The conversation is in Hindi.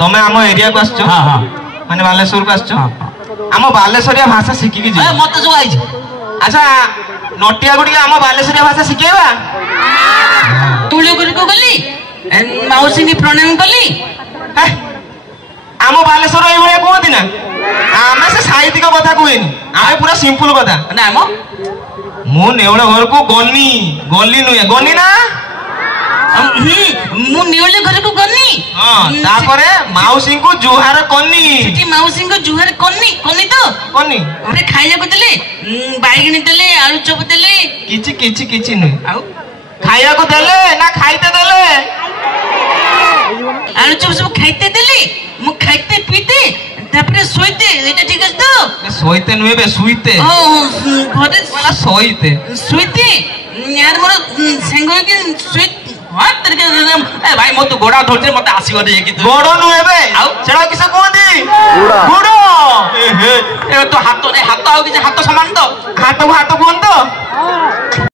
तमे आम एरिया को आसछ हां हां माने बालेश्वर को आसछ आम बालेश्वरिया भाषा शिखी की ए मते जो आइज अच्छा नटिया गुडी आम बालेश्वरिया भाषा शिखेबा तुळ्यो को गली माउसी नि प्रणाम कली आम बालेश्वर एई भलिया कहती ना आमे से साहित्यिक कथा कहनी आमे पूरा सिंपल कथा ना मो मु नेवळ घर को गनी गली नुए गनी ना मु नेवळ घर को गनी हां तापरे माउसी को जुहार कनी सिटी माउसी को जुहार कनी कनी तो कनी अरे खाइले को देले बाइगणी देले आलू चप देले किछि किछि किछि नुए आउ खाइया को देले ना खाइते देले आलू चप सब खाइते देले मु खाइते पीते तापरे सोइते एटा ठीक अछि तो सोइते नुए बे सुइते ओ घरे वाला सोइते सुइते यार मोर संग के सुइते हां तरीके ए भाई मो तो गोड़ा धरते मते आसीबो दे कि गोड़ो नुए बे आउ सेडा किसे कोंदी गुड़ो ए तो हाथ रे हाथ आउ कि हाथ समान तो हाथ को हाथ कोन